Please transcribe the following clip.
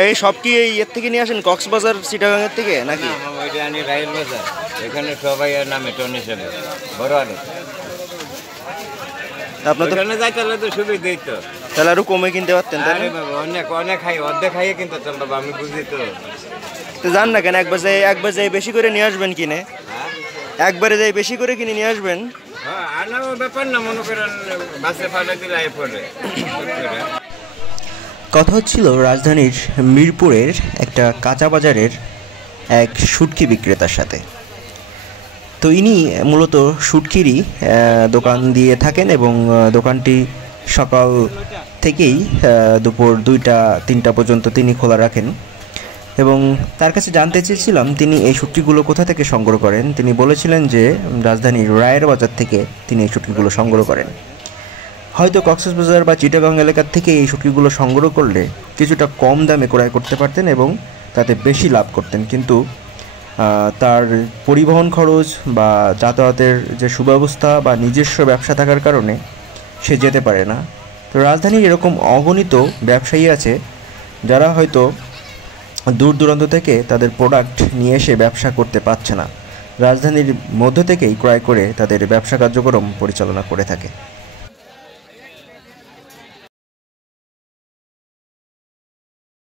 এই সব কি এই এর থেকে নিয়ে আসেন, কক্সবাজার চিটাগাংয়ের থেকে নাকি? ওইটা আনি রাইল বাজার, এখানে সবাই এর নামে টন হিসেবে বড় আলু। আপনার তো ওখানে যাই তাহলে তো সুবিধাই তো, তাহলে আরো কমে কিনতে পারতেন তাই না? আরে বাবা অনেক অনেক খাই, অর্ধেক খাইয়ে কিনতে চান বাবা, আমি বুঝি তো। তো যান না কেন, একবার যাই বেশি করে নিয়ে আসবেন কিনে, একবারে যাই বেশি করে কিনে নিয়ে আসবেন। হ্যাঁ আনাও ব্যাপার না, মনে করেন বাসে ফালে দিলে আয় পড়ে। কথা হচ্ছিল রাজধানীর মিরপুরের একটা কাঁচা বাজারের এক শুটকি বিক্রেতার সাথে। তো ইনি মূলত শুটকিরই দোকান দিয়ে থাকেন এবং দোকানটি সকাল থেকেই দুপুর 2টা-3টা পর্যন্ত তিনি খোলা রাখেন। এবং তার কাছে জানতে চেয়েছিলাম তিনি এই শুটকিগুলো কোথা থেকে সংগ্রহ করেন। তিনি বলেছিলেন যে রাজধানীর রায়ের বাজার থেকে তিনি এই শুটকিগুলো সংগ্রহ করেন। হয়তো কক্সবাজার বা চিটাগাং এলাকার থেকে এই শুটকিগুলো সংগ্রহ করলে কিছুটা কম দামে ক্রয় করতে পারতেন এবং তাতে বেশি লাভ করতেন, কিন্তু তার পরিবহন খরচ বা যাতায়াতের যে সুব্যবস্থা বা নিজস্ব ব্যবসা থাকার কারণে সে যেতে পারে না। তো রাজধানীর এরকম অগণিত ব্যবসায়ী আছে যারা হয়তো দূর দূরান্ত থেকে তাদের প্রোডাক্ট নিয়ে এসে ব্যবসা করতে পারছে না, রাজধানীর মধ্য থেকেই ক্রয় করে তাদের ব্যবসা কার্যক্রম পরিচালনা করে থাকে।